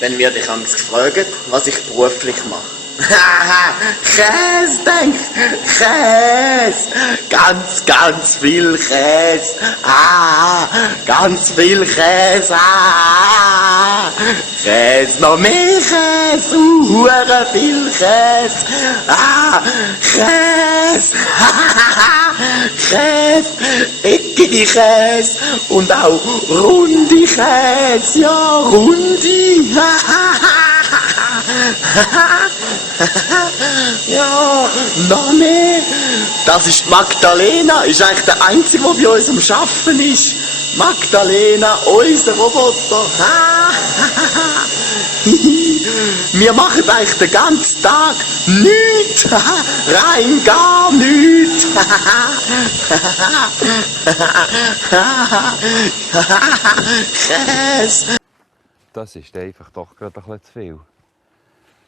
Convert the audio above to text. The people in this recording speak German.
Dann werde ich gefragt, was ich beruflich mache. Käse, denk, Käse, ganz viel Käse, ganz viel Käse, Käse, noch mehr Käse, hure viel Käse, Käse, Käse, eckige Käse und auch runde Käse, ja, runde, ja, noch mehr. Das ist Magdalena, ist eigentlich der Einzige, der bei uns am Schaffen ist. Magdalena, unser Roboter. Wir machen eigentlich den ganzen Tag nichts. Rein gar nichts. Das ist einfach doch gerade ein bisschen zu viel.